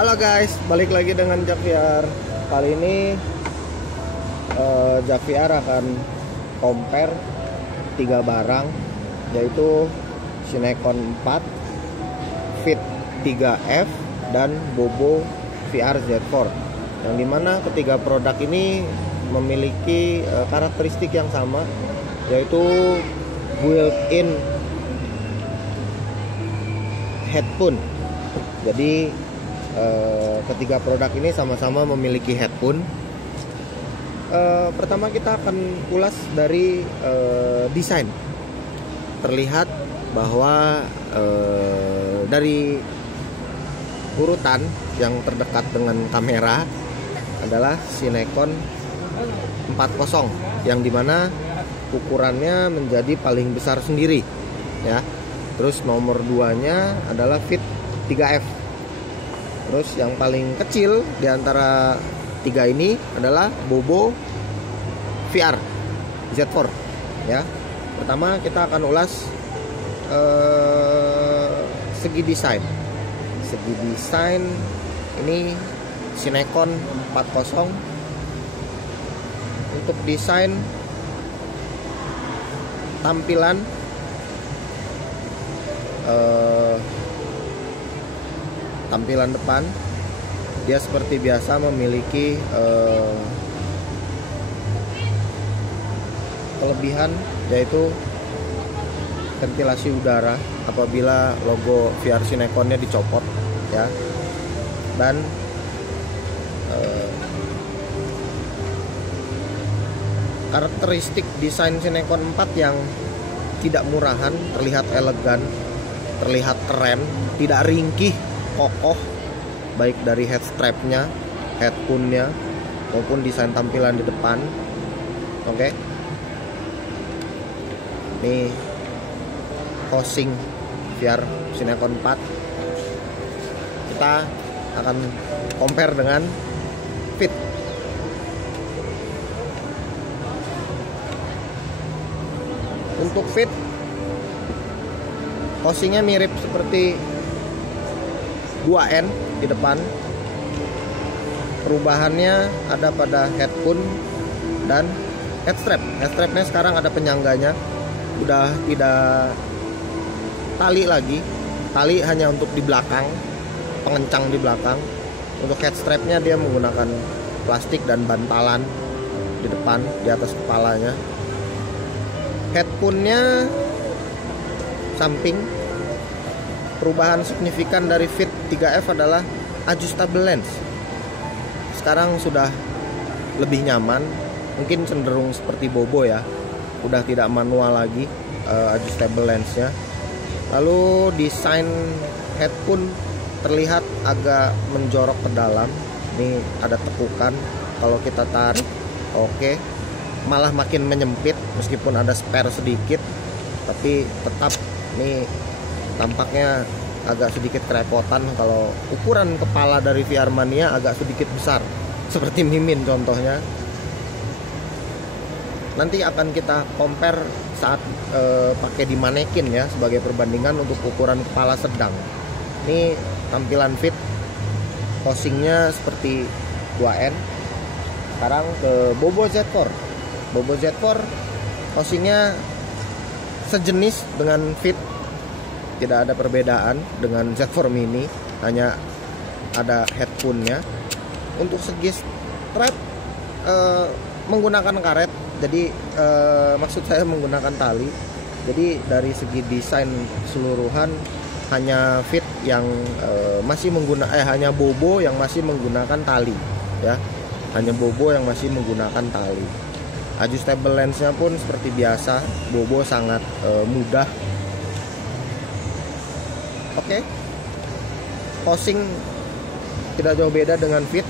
Halo guys, balik lagi dengan Javier. Kali ini Javier akan compare 3 barang, yaitu Cinecon 4, Fit 3F, dan Bobo VR Z4. Yang dimana ketiga produk ini memiliki karakteristik yang sama, yaitu built-in headphone. Jadi ketiga produk ini sama-sama memiliki headphone. Pertama kita akan ulas dari desain. Terlihat bahwa dari urutan yang terdekat dengan kamera adalah Cinecon 40, yang dimana ukurannya menjadi paling besar sendiri, ya. Terus nomor 2-nya adalah Fit 3F. Terus yang paling kecil di antara 3 ini adalah Bobo VR Z4, ya. Pertama kita akan ulas segi desain. Segi desain ini Cinecon 40. Untuk desain tampilan tampilan depan, dia seperti biasa memiliki kelebihan, yaitu ventilasi udara apabila logo VR Cineconnya dicopot, ya. Dan karakteristik desain Cinecon 4 yang tidak murahan, terlihat elegan, terlihat keren, tidak ringkih, kokoh, baik dari head strapnya, headphone-nya, maupun desain tampilan di depan. Oke. Ini housing VR Cinecon 4. Kita akan compare dengan Fit. Untuk Fit, housingnya mirip seperti 2N di depan. Perubahannya ada pada headphone dan headstrap. Headstrapnya sekarang ada penyangganya, udah tidak tali lagi. Tali hanya untuk di belakang, pengencang di belakang. Untuk headstrapnya dia menggunakan plastik dan bantalan di depan, di atas kepalanya. Headphone-nya samping. Perubahan signifikan dari Fit 3F adalah adjustable lens. Sekarang sudah lebih nyaman, mungkin cenderung seperti Bobo, ya. Udah tidak manual lagi adjustable lensnya. Lalu desain headphone terlihat agak menjorok ke dalam. Ini ada tekukan kalau kita tarik. Oke. Malah makin menyempit meskipun ada spare sedikit, tapi tetap nih tampaknya agak sedikit kerepotan. Kalau ukuran kepala dari VR Mania agak sedikit besar, seperti Mimin contohnya. Nanti akan kita compare saat pakai di manekin, ya, sebagai perbandingan untuk ukuran kepala sedang. Ini tampilan Fit, housingnya seperti 2N. Sekarang ke Bobo Z4. Bobo Z4 housingnya sejenis dengan Fit, tidak ada perbedaan dengan Z4 Mini, hanya ada headphone-nya. Untuk segi strap menggunakan karet, jadi maksud saya menggunakan tali. Jadi dari segi desain keseluruhan hanya Fit yang masih menggunakan hanya Bobo yang masih menggunakan tali, ya. Hanya Bobo yang masih menggunakan tali. Adjustable lensnya pun seperti biasa, Bobo sangat mudah. Oke. Housing tidak jauh beda dengan Fit.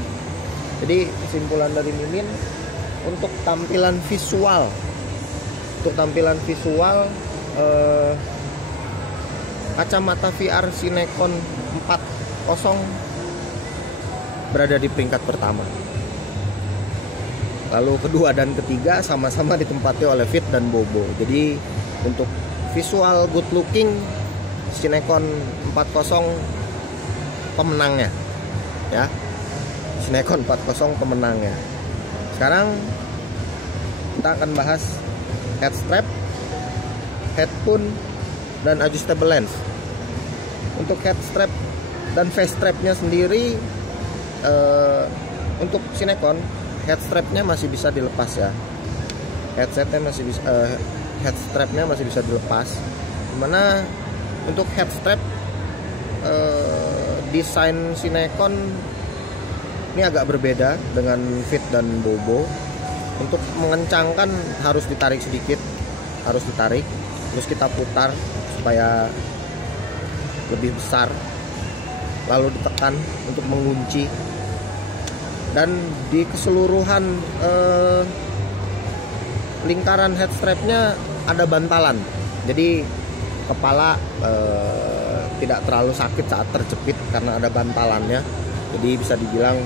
Jadi kesimpulan dari Mimin, untuk tampilan visual, kacamata VR Cinecon 40 berada di peringkat pertama. Lalu kedua dan ketiga sama-sama ditempati oleh Fit dan Bobo. Jadi untuk visual good looking, Cinecon 40 pemenangnya. ya. Sinekon 40 pemenangnya. Sekarang kita akan bahas head strap, headphone, dan adjustable lens. Untuk head strap dan face strapnya sendiri, untuk Sinekon head strapnya masih bisa dilepas ya. Head strapnya masih bisa dilepas. Dimana untuk head strap, desain Sinekon ini agak berbeda dengan Fit dan Bobo. Untuk mengencangkan harus ditarik sedikit, terus kita putar supaya lebih besar, lalu ditekan untuk mengunci. Dan di keseluruhan lingkaran head strapnya ada bantalan, jadi kepala tidak terlalu sakit saat terjepit karena ada bantalannya. Jadi bisa dibilang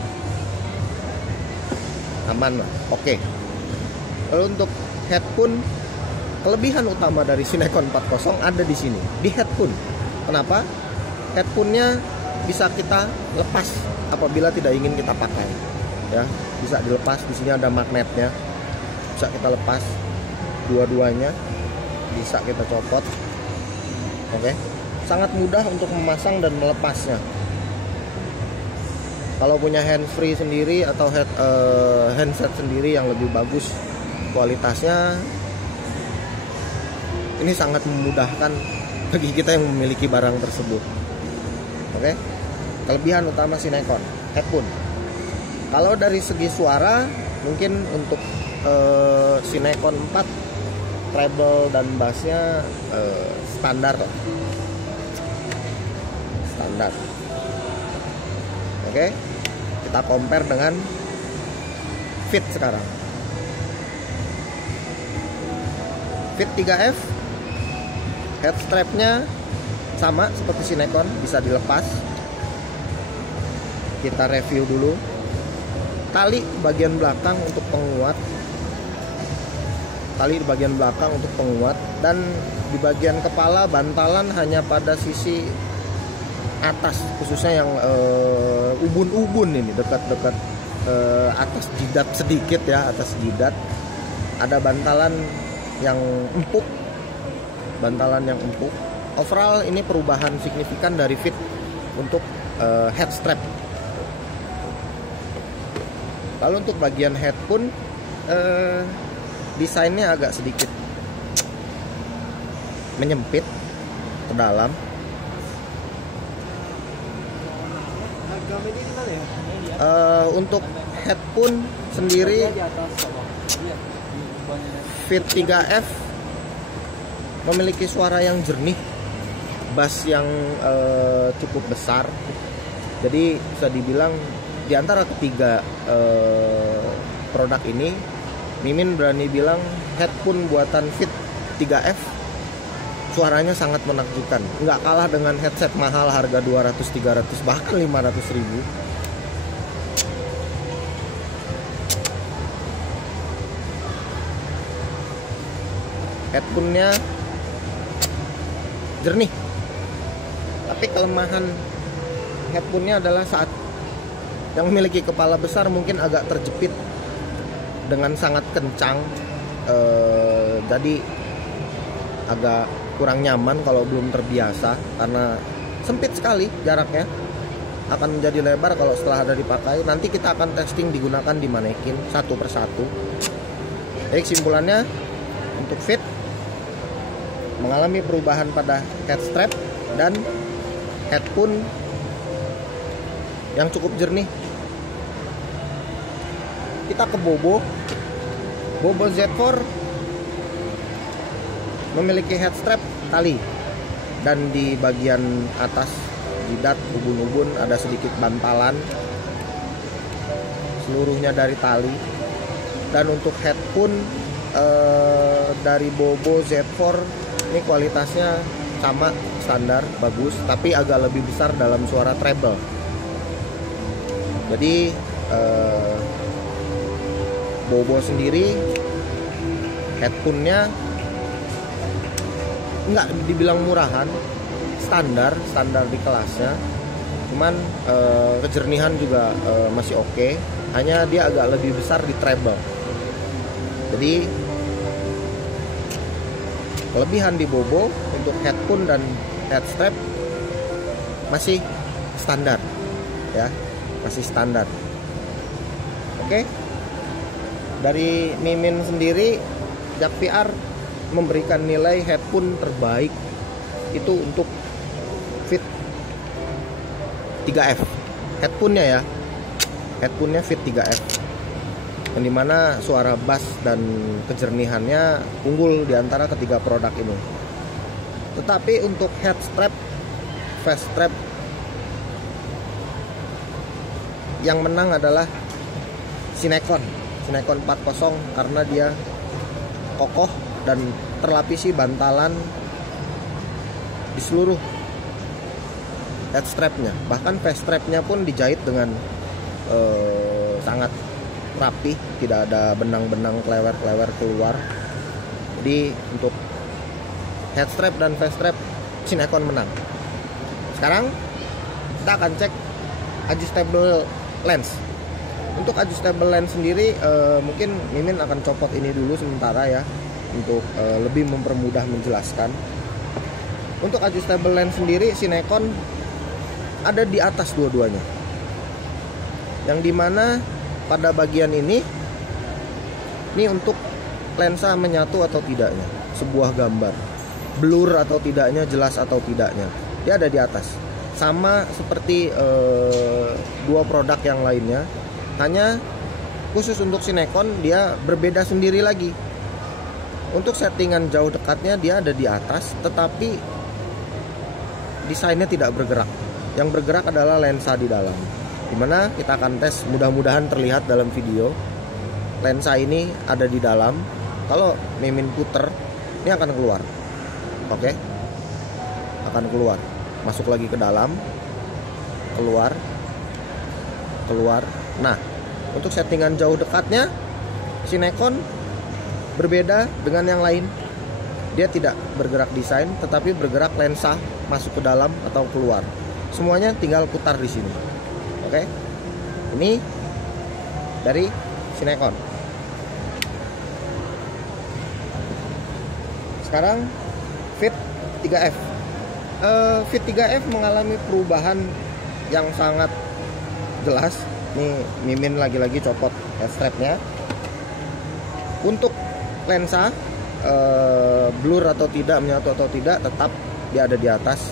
aman lah. Oke. Lalu untuk headphone, kelebihan utama dari Sinekon 40 ada di sini, di headphone. Kenapa? Headphone-nya bisa kita lepas apabila tidak ingin kita pakai. Ya, bisa dilepas. Di sini ada magnetnya. Bisa kita lepas dua-duanya. Bisa kita copot. Oke. Sangat mudah untuk memasang dan melepasnya. Kalau punya handsfree sendiri atau handset sendiri yang lebih bagus kualitasnya, ini sangat memudahkan bagi kita yang memiliki barang tersebut. Oke. Kelebihan utama Sinekon headphone. Kalau dari segi suara, mungkin untuk Sinekon 4 treble dan bassnya standar lah. Standar. Oke, kita compare dengan Fit sekarang. Fit 3F, head strapnya sama seperti Sinekon, bisa dilepas. Kita review dulu. Tali bagian belakang untuk penguat, dan di bagian kepala bantalan hanya pada sisi atas, khususnya yang ubun-ubun ini, dekat-dekat atas jidat sedikit ya, atas jidat ada bantalan yang empuk. Overall ini perubahan signifikan dari Fit untuk head strap. Lalu untuk bagian headphone, desainnya agak sedikit menyempit ke dalam. Untuk headphone sendiri, Fit 3F memiliki suara yang jernih, bass yang cukup besar. Jadi bisa dibilang di antara ketiga produk ini, Mimin berani bilang headphone buatan Fit 3F suaranya sangat menakjubkan. Nggak kalah dengan headset mahal harga 200, 300, bahkan 500 ribu. Headphone-nya jernih. Tapi kelemahan headphone-nya adalah saat yang memiliki kepala besar mungkin agak terjepit dengan sangat kencang. Jadi agak kurang nyaman kalau belum terbiasa, karena sempit sekali jaraknya. Akan menjadi lebar kalau setelah ada dipakai. Nanti kita akan testing digunakan di manekin satu persatu. Jadi kesimpulannya, untuk Fit mengalami perubahan pada head strap dan headphone yang cukup jernih. Kita ke Bobo Z4 memiliki head strap tali, dan di bagian atas jidat ubun-ubun ada sedikit bantalan, seluruhnya dari tali. Dan untuk headphone dari Bobo Z4 ini kualitasnya sama, standar, bagus, tapi agak lebih besar dalam suara treble. Jadi Bobo sendiri headphone-nya nggak dibilang murahan, standar di kelasnya. cuman kejernihan juga masih oke. Hanya dia agak lebih besar di treble. Jadi kelebihan di Bobo untuk headphone dan headstrap masih standar ya, masih standar. Oke. Dari Mimin sendiri, Jak VR memberikan nilai headphone terbaik itu untuk Fit 3F. Headphone-nya ya. Headphone-nya Fit 3F. Yang dimana suara bass dan kejernihannya unggul di antara ketiga produk ini. Tetapi untuk headstrap, facestrap, yang menang adalah Sinecon 40 karena dia kokoh dan terlapisi bantalan di seluruh headstrapnya. Bahkan facestrapnya pun dijahit dengan sangat rapi, tidak ada benang-benang klewer-klewer keluar. Jadi untuk headstrap dan facestrap Sinecon menang. Sekarang kita akan cek adjustable lens. Untuk adjustable lens sendiri mungkin Mimin akan copot ini dulu sementara ya, untuk lebih mempermudah menjelaskan. Untuk adjustable lens sendiri Sinecon ada di atas dua-duanya. Yang dimana pada bagian ini untuk lensa menyatu atau tidaknya, sebuah gambar, blur atau tidaknya, jelas atau tidaknya, dia ada di atas. Sama seperti dua produk yang lainnya, hanya khusus untuk Sinecon dia berbeda sendiri lagi. Untuk settingan jauh dekatnya dia ada di atas, tetapi desainnya tidak bergerak. Yang bergerak adalah lensa di dalam, dimana kita akan tes, mudah-mudahan terlihat dalam video. Lensa ini ada di dalam. Kalau Mimin puter, ini akan keluar. Oke, akan keluar, masuk lagi ke dalam, keluar. Nah, untuk settingan jauh dekatnya Sinecon berbeda dengan yang lain. Dia tidak bergerak desain, tetapi bergerak lensa masuk ke dalam atau keluar. Semuanya tinggal putar di sini. Oke. Ini dari Sinecon. Sekarang Fit 3F. Fit 3F mengalami perubahan yang sangat jelas. Nih Mimin lagi-lagi copot headstrapnya. Untuk lensa blur atau tidak, menyatu atau tidak, tetap dia ada di atas.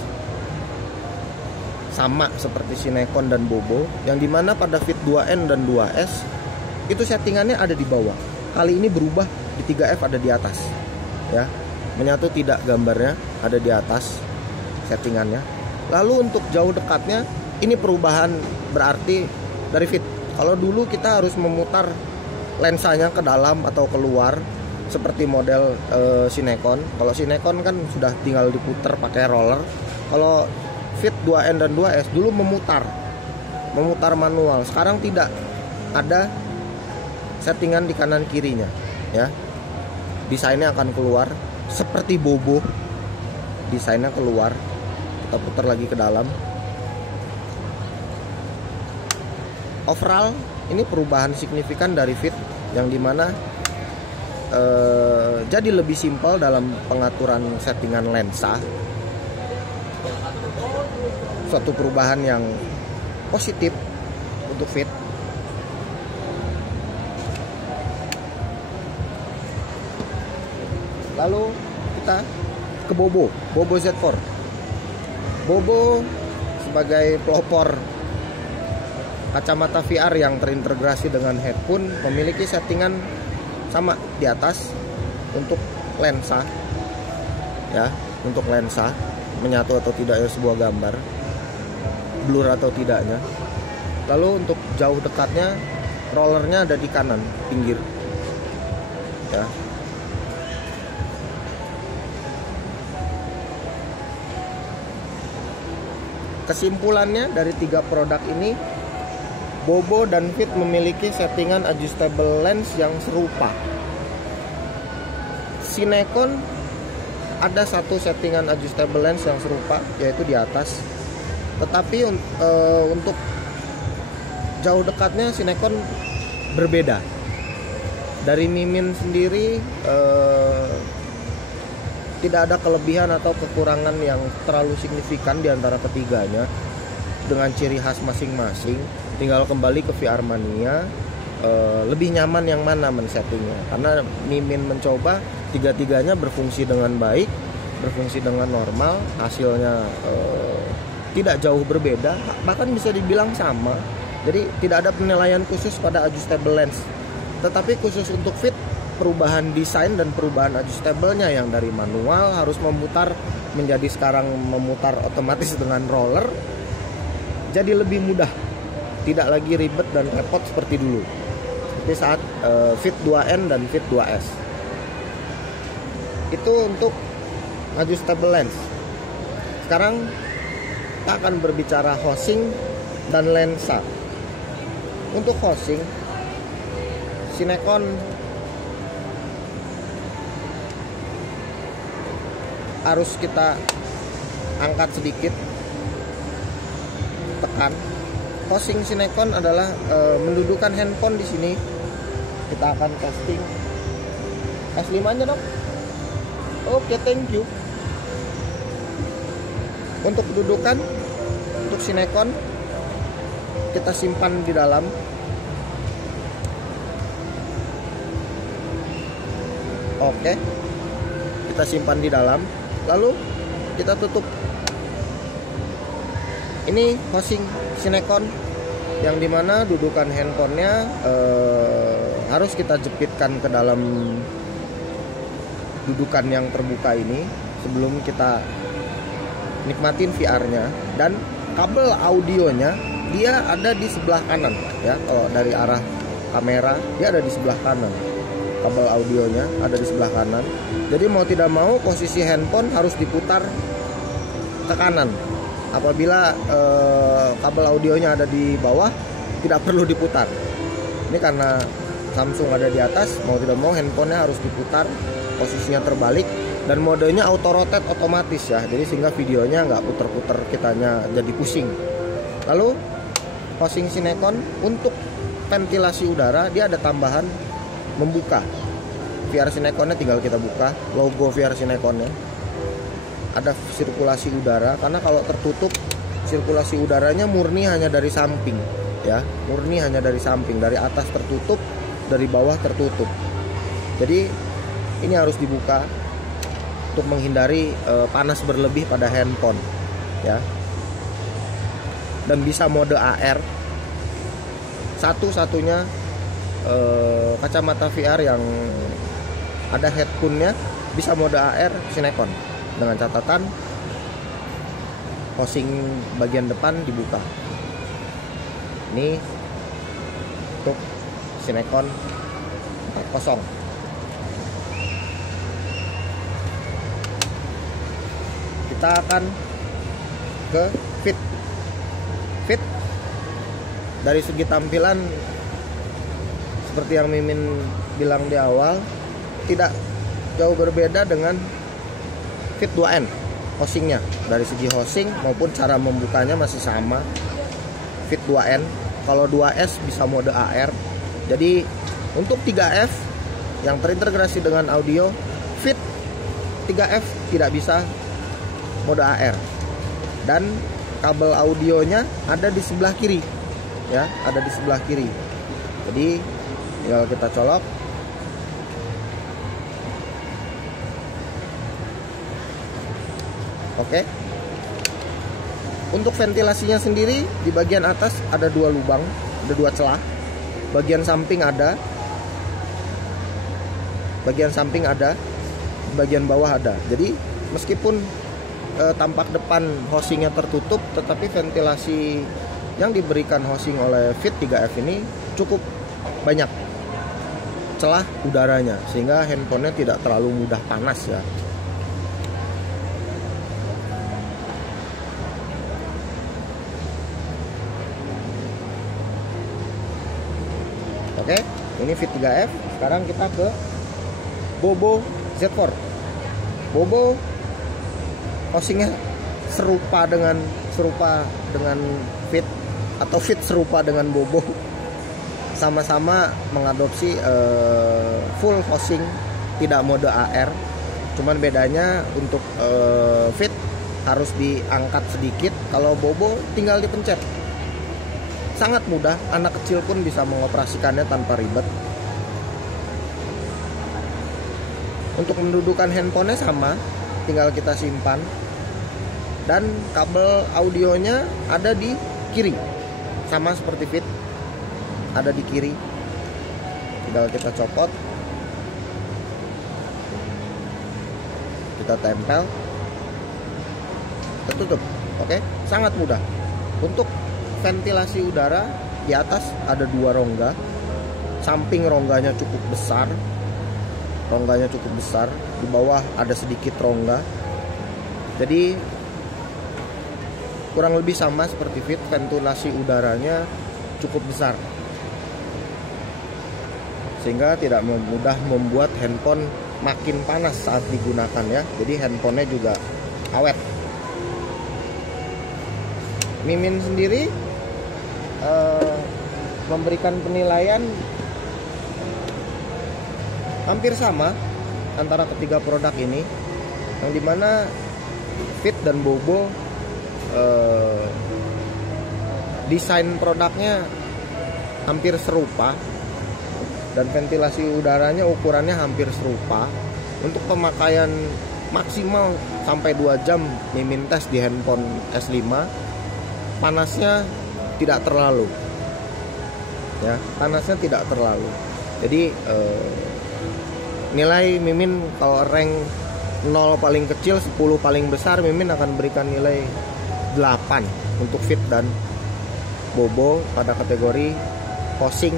Sama seperti Sinecon dan Bobo, yang dimana pada Fit 2N dan 2S itu settingannya ada di bawah. Kali ini berubah, di 3F ada di atas ya. Menyatu tidak, gambarnya ada di atas settingannya. Lalu untuk jauh dekatnya, ini perubahan berarti dari Fit. Kalau dulu kita harus memutar lensanya ke dalam atau keluar seperti model Sinecon. Kalau Sinecon kan sudah tinggal diputar pakai roller. Kalau Fit 2N dan 2S dulu memutar manual. Sekarang tidak, ada settingan di kanan kirinya ya. Desainnya akan keluar seperti Bobo, desainnya keluar. Kita putar lagi ke dalam. Overall ini perubahan signifikan dari Fit, yang dimana jadi lebih simpel dalam pengaturan settingan lensa. Suatu perubahan yang positif untuk Fit. Lalu kita ke Bobo Z4. Bobo sebagai pelopor kacamata VR yang terintegrasi dengan headphone memiliki settingan sama di atas untuk lensa ya, untuk lensa menyatu atau tidaknya sebuah gambar, blur atau tidaknya. Lalu untuk jauh dekatnya, rollernya ada di kanan pinggir ya. Kesimpulannya dari tiga produk ini, Bobo dan Fit memiliki settingan adjustable lens yang serupa. Sinecon ada satu settingan adjustable lens yang serupa, yaitu di atas. Tetapi untuk jauh dekatnya Sinekon berbeda. Dari Mimin sendiri tidak ada kelebihan atau kekurangan yang terlalu signifikan di antara ketiganya, dengan ciri khas masing-masing. Tinggal kembali ke VR Mania, lebih nyaman yang mana men-settingnya. Karena Mimin mencoba tiga-tiganya berfungsi dengan baik, berfungsi dengan normal, hasilnya tidak jauh berbeda, bahkan bisa dibilang sama. Jadi tidak ada penilaian khusus pada adjustable lens. Tetapi khusus untuk Fit, perubahan desain dan perubahan adjustable-nya yang dari manual harus memutar menjadi sekarang memutar otomatis dengan roller, jadi lebih mudah, tidak lagi ribet dan repot seperti dulu, seperti saat Fit 2N dan Fit 2S. Itu untuk adjustable lens. Sekarang kita akan berbicara housing dan lensa. Untuk housing, Sinekon harus kita angkat sedikit, tekan. Housing Sinekon adalah mendudukan handphone di sini. Kita akan testing. S5 nya dong. Oke, thank you. Untuk kedudukan, untuk Sinekon kita simpan di dalam. Oke, kita simpan di dalam, lalu kita tutup. Ini housing Sinekon yang dimana dudukan handphonenya harus kita jepitkan ke dalam dudukan yang terbuka ini sebelum kita nikmatin VR-nya. Dan kabel audionya dia ada di sebelah kanan ya. Kalau dari arah kamera dia ada di sebelah kanan. Kabel audionya ada di sebelah kanan. Jadi mau tidak mau posisi handphone harus diputar ke kanan. Apabila kabel audionya ada di bawah, tidak perlu diputar. Ini karena Samsung ada di atas, mau tidak mau handphonenya harus diputar, posisinya terbalik, dan modenya auto rotate otomatis ya. Jadi sehingga videonya nggak puter-puter, kitanya jadi pusing. Lalu housing Sinekon untuk ventilasi udara dia ada tambahan membuka. VR Sinekonnya tinggal kita buka, logo VR Sinekonnya. Ada sirkulasi udara, karena kalau tertutup sirkulasi udaranya murni hanya dari samping ya, murni hanya dari samping, dari atas tertutup, dari bawah tertutup. Jadi ini harus dibuka untuk menghindari panas berlebih pada handphone ya. Dan bisa mode AR, satu-satunya kacamata VR yang ada headphone-nya bisa mode AR Sinekon, dengan catatan housing bagian depan dibuka. Ini untuk Sinekon 4.0. Kita akan ke Fit. Fit dari segi tampilan seperti yang Mimin bilang di awal, tidak jauh berbeda dengan Fit 2N. Housingnya dari segi housing maupun cara membukanya masih sama. Fit 2N, kalau 2S bisa mode AR. Jadi untuk 3F yang terintegrasi dengan audio, Fit 3F tidak bisa mode AR. Dan kabel audionya ada di sebelah kiri ya, ada di sebelah kiri. Jadi tinggal kita colok. Oke. Untuk ventilasinya sendiri di bagian atas ada 2 lubang, ada 2 celah. Bagian samping ada, bagian bawah ada. Jadi meskipun tampak depan housingnya tertutup, tetapi ventilasi yang diberikan housing oleh Fit 3F ini cukup banyak celah udaranya, sehingga handphonenya tidak terlalu mudah panas ya. Oke, ini Fit 3F. Sekarang kita ke Bobo Z4. Bobo housingnya serupa dengan serupa dengan Fit atau Fit serupa dengan Bobo, sama-sama mengadopsi full housing, tidak mode AR. Cuman bedanya untuk Fit harus diangkat sedikit, kalau Bobo tinggal dipencet. Sangat mudah, anak kecil pun bisa mengoperasikannya tanpa ribet. Untuk mendudukan handphonenya sama, tinggal kita simpan. Dan kabel audionya ada di kiri, sama seperti Fit, ada di kiri. Tinggal kita copot, kita tempel, kita tutup. Oke, sangat mudah. Untuk ventilasi udara, di atas ada 2 rongga, samping rongganya cukup besar, di bawah ada sedikit rongga. Jadi kurang lebih sama seperti Fit, ventilasi udaranya cukup besar, sehingga tidak mudah membuat handphone makin panas saat digunakan ya. Jadi handphonenya juga awet. Mimin sendiri memberikan penilaian hampir sama antara ketiga produk ini, yang dimana Fit dan Bobo desain produknya hampir serupa dan ventilasi udaranya ukurannya hampir serupa. Untuk pemakaian maksimal sampai 2 jam Mimin tes di handphone S5, panasnya tidak terlalu ya, panasnya tidak terlalu. Jadi nilai Mimin kalau rank 0 paling kecil, 10 paling besar, Mimin akan berikan nilai 8 untuk Fit dan Bobo pada kategori housing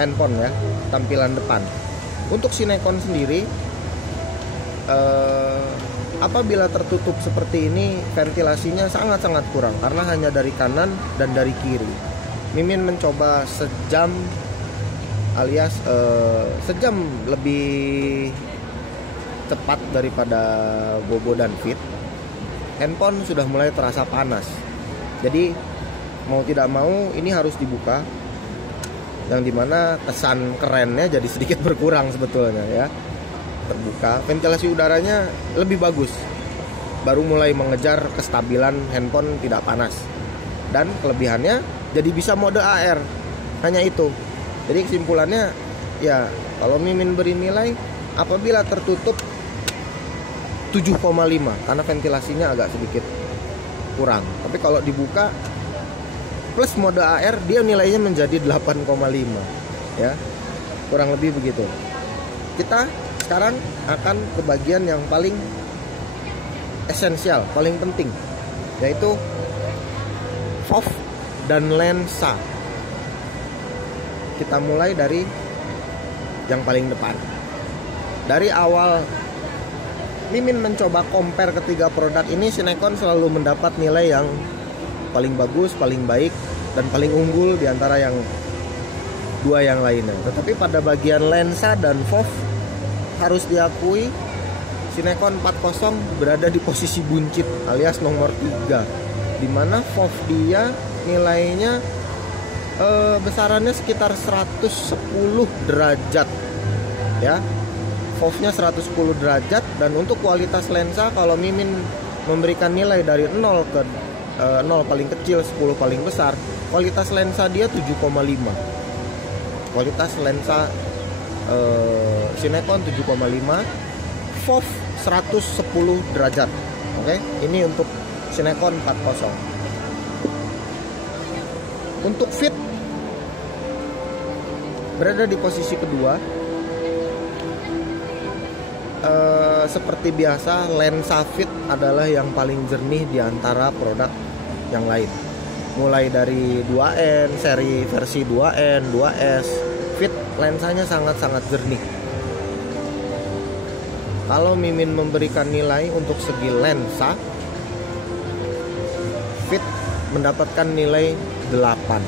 handphone ya, tampilan depan. Untuk Sinekon sendiri, apabila tertutup seperti ini, ventilasinya sangat-sangat kurang karena hanya dari kanan dan dari kiri. Mimin mencoba sejam, alias sejam lebih cepat daripada Bobo dan Fit. Handphone sudah mulai terasa panas. Jadi mau tidak mau ini harus dibuka, yang dimana kesan kerennya jadi sedikit berkurang sebetulnya ya. Terbuka, ventilasi udaranya lebih bagus, baru mulai mengejar kestabilan handphone tidak panas. Dan kelebihannya jadi bisa mode AR, hanya itu. Jadi kesimpulannya ya, kalau Mimin beri nilai apabila tertutup 7,5 karena ventilasinya agak sedikit kurang. Tapi kalau dibuka plus mode AR, dia nilainya menjadi 8,5 ya. Kurang lebih begitu. Kita sekarang akan ke bagian yang paling esensial, paling penting, yaitu FOV dan lensa. Kita mulai dari yang paling depan. Dari awal Mimin mencoba compare ketiga produk ini, Sinekon selalu mendapat nilai yang paling bagus, paling baik, dan paling unggul di antara yang 2 yang lainnya. Tetapi pada bagian lensa dan FOV harus diakui Sinekon 40 berada di posisi buncit alias nomor 3, dimana FOV dia nilainya besarannya sekitar 110 derajat ya. FOV-nya 110 derajat. Dan untuk kualitas lensa, kalau Mimin memberikan nilai dari 0 ke 0 paling kecil, 10 paling besar, kualitas lensa dia 7,5. Kualitas lensa Sinekon 7,5, FOV 110 derajat. Oke, ini untuk Sinekon 40. Untuk Fit berada di posisi kedua. Seperti biasa, lensa Fit adalah yang paling jernih di antara produk yang lain. Mulai dari 2N, seri versi 2N, 2S, Fit lensanya sangat-sangat jernih. Kalau Mimin memberikan nilai untuk segi lensa, Fit mendapatkan nilai 8.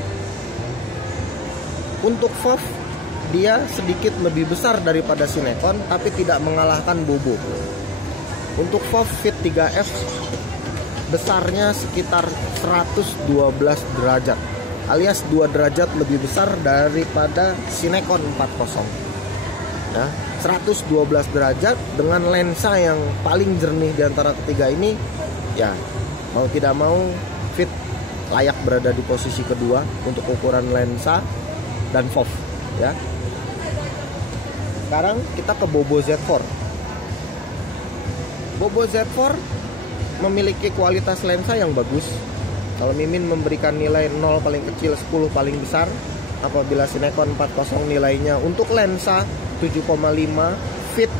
Untuk FOV, dia sedikit lebih besar daripada Sinekon, tapi tidak mengalahkan Bobo. Untuk FOV Fit 3F besarnya sekitar 112 derajat, alias 2 derajat lebih besar daripada Cinecon 40. Ya, 112 derajat dengan lensa yang paling jernih di antara ketiga ini. Ya, mau tidak mau Fit layak berada di posisi kedua untuk ukuran lensa dan FOV, ya. Sekarang kita ke Bobo Z4. Bobo Z4 memiliki kualitas lensa yang bagus. Kalau Mimin memberikan nilai 0 paling kecil, 10 paling besar. Apabila Cinecon 40 nilainya untuk lensa 7,5, Fit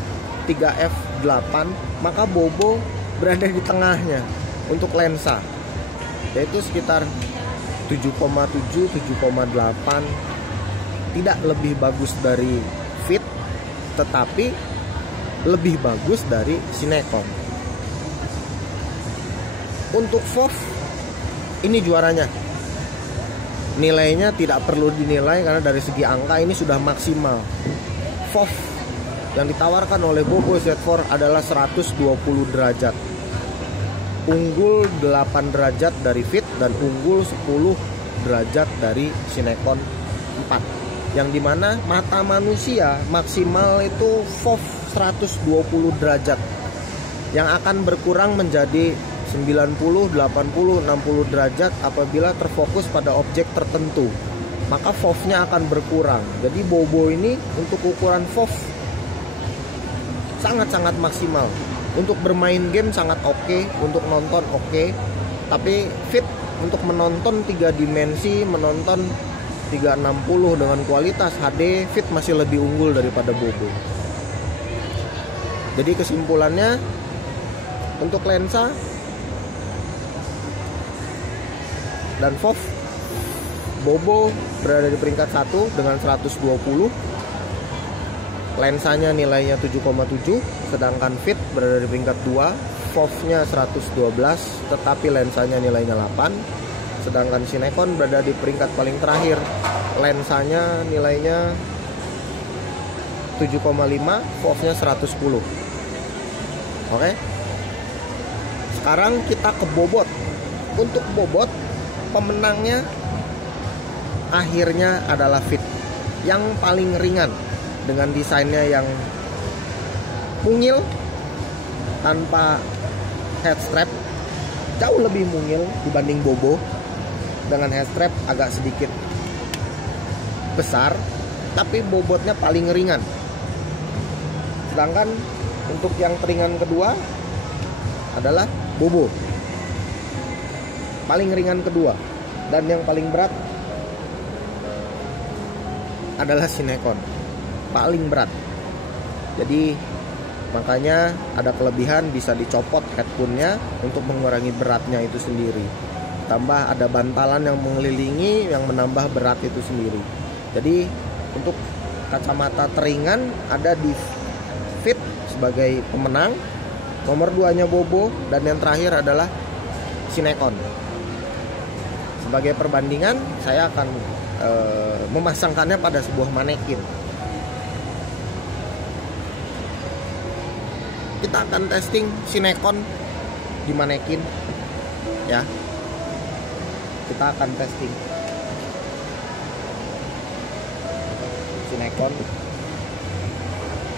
3F 8, maka Bobo berada di tengahnya untuk lensa, yaitu sekitar 7,7, 7,8. Tidak lebih bagus dari Fit, tetapi lebih bagus dari Cinecon. Untuk FOV ini juaranya. Nilainya tidak perlu dinilai karena dari segi angka ini sudah maksimal. FOV yang ditawarkan oleh Bobo Z4 adalah 120 derajat. Unggul 8 derajat dari Fit dan unggul 10 derajat dari Cinecon 4. Yang dimana mata manusia maksimal itu FOV 120 derajat, yang akan berkurang menjadi 90, 80, 60 derajat apabila terfokus pada objek tertentu. Maka FOV-nya akan berkurang. Jadi Bobo ini untuk ukuran FOV sangat-sangat maksimal. Untuk bermain game sangat oke, untuk nonton oke. Tapi Fit untuk menonton 3 dimensi, menonton 360 dengan kualitas HD, Fit masih lebih unggul daripada Bobo. Jadi kesimpulannya, untuk lensa dan FOV, Bobo berada di peringkat 1 dengan 120. Lensanya nilainya 7,7, sedangkan Fit berada di peringkat 2, FOV-nya 112, tetapi lensanya nilainya 8. Sedangkan Cinecon berada di peringkat paling terakhir, lensanya nilainya 7,5, FOV-nya 110. Oke. Sekarang kita ke bobot. Untuk bobot, pemenangnya akhirnya adalah Fit, yang paling ringan dengan desainnya yang mungil tanpa head strap, jauh lebih mungil dibanding Bobo. Dengan head strap agak sedikit besar, tapi bobotnya paling ringan. Sedangkan untuk yang teringan kedua adalah Bobo, paling ringan kedua. Dan yang paling berat adalah Cinecon, paling berat. Jadi makanya ada kelebihan, bisa dicopot headphone-nya untuk mengurangi beratnya itu sendiri. Tambah ada bantalan yang mengelilingi yang menambah berat itu sendiri. Jadi untuk kacamata teringan ada di Fit sebagai pemenang. Nomor 2-nya Bobo, dan yang terakhir adalah Cinecon. Sebagai perbandingan, saya akan memasangkannya pada sebuah manekin. Kita akan testing Cinecon di manekin, ya. Kita akan testing Cinecon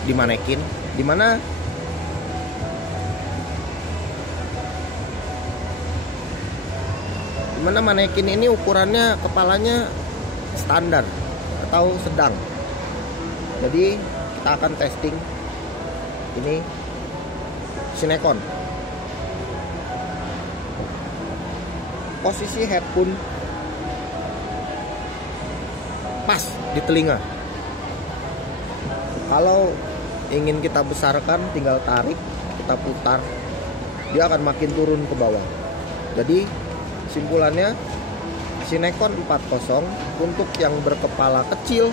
di manekin, dimana manekin ini ukurannya kepalanya standar atau sedang. Jadi kita akan testing ini Cinecon. Posisi headphone pas di telinga. Kalau ingin kita besarkan, tinggal tarik, kita putar, dia akan makin turun ke bawah. Jadi simpulannya, Cinecon 40 untuk yang berkepala kecil,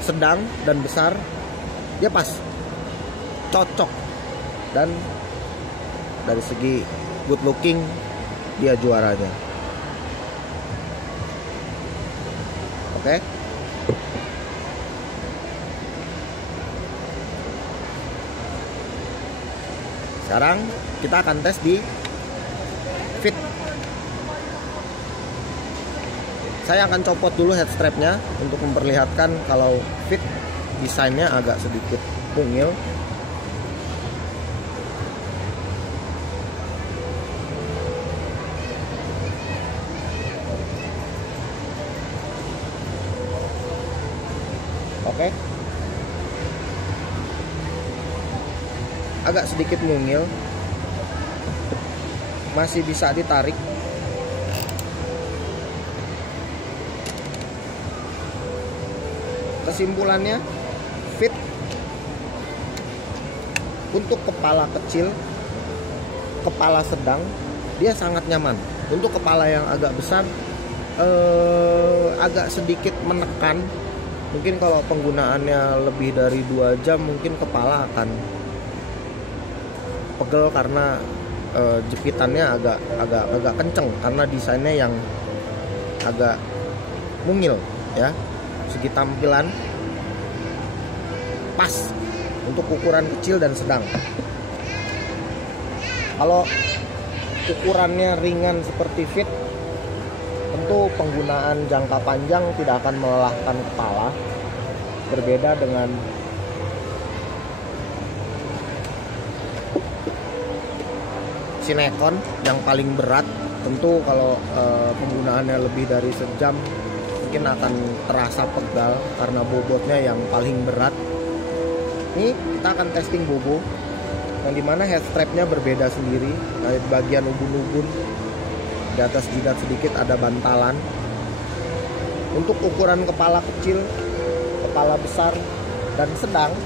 sedang, dan besar, dia pas, cocok. Dan dari segi good looking, dia juaranya. Oke. Sekarang kita akan tes di Fit. Saya akan copot dulu head strapnya untuk memperlihatkan kalau Fit desainnya agak sedikit mungil. Oke. Agak sedikit mungil. Masih bisa ditarik. Kesimpulannya, Fit untuk kepala kecil, kepala sedang, dia sangat nyaman. Untuk kepala yang agak besar, agak sedikit menekan. Mungkin kalau penggunaannya lebih dari 2 jam, mungkin kepala akan pegel karena jepitannya agak kenceng karena desainnya yang agak mungil ya. Segi tampilan pas untuk ukuran kecil dan sedang. Kalau ukurannya ringan seperti Fit, tentu penggunaan jangka panjang tidak akan melelahkan kepala. Berbeda dengan Sinekon yang paling berat, tentu kalau penggunaannya lebih dari sejam mungkin akan terasa pegal karena bobotnya yang paling berat. Ini kita akan testing bobo, yang dimana head strapnya berbeda sendiri. Di bagian ubun-ubun di atas jidat sedikit ada bantalan. Untuk ukuran kepala kecil, kepala besar, dan sedang,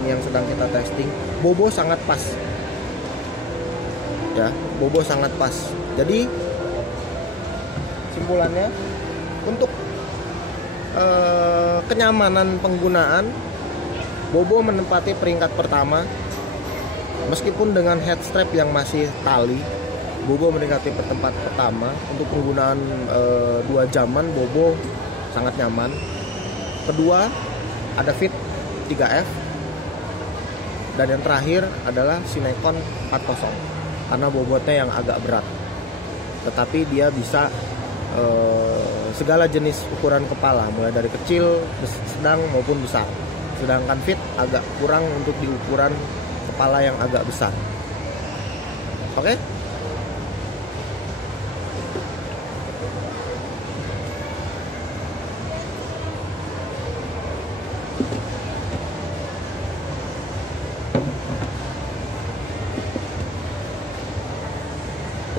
ini yang sedang kita testing, bobo sangat pas ya, bobo sangat pas. Jadi simpulannya, untuk kenyamanan penggunaan, bobo menempati peringkat pertama. Meskipun dengan head strap yang masih tali, bobo menempati tempat pertama. Untuk penggunaan 2 jaman, bobo sangat nyaman. Kedua ada Fit 3F, dan yang terakhir adalah Sinekon 40 karena bobotnya yang agak berat, tetapi dia bisa segala jenis ukuran kepala, mulai dari kecil, sedang maupun besar. Sedangkan Fit agak kurang untuk di ukuran kepala yang agak besar. Oke?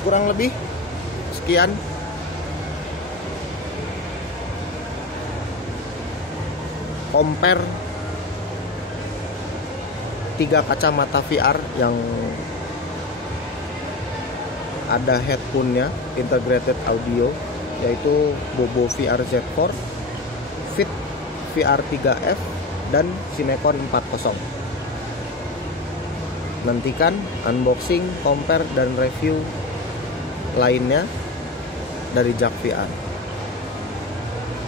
Kurang lebih sekian. Compare 3 kacamata VR yang ada headphone-nya, integrated audio, yaitu Bobo VR Z4, Fit VR 3F, dan Sinekon 40. Nantikan unboxing, compare, dan review lainnya dari Jak VR.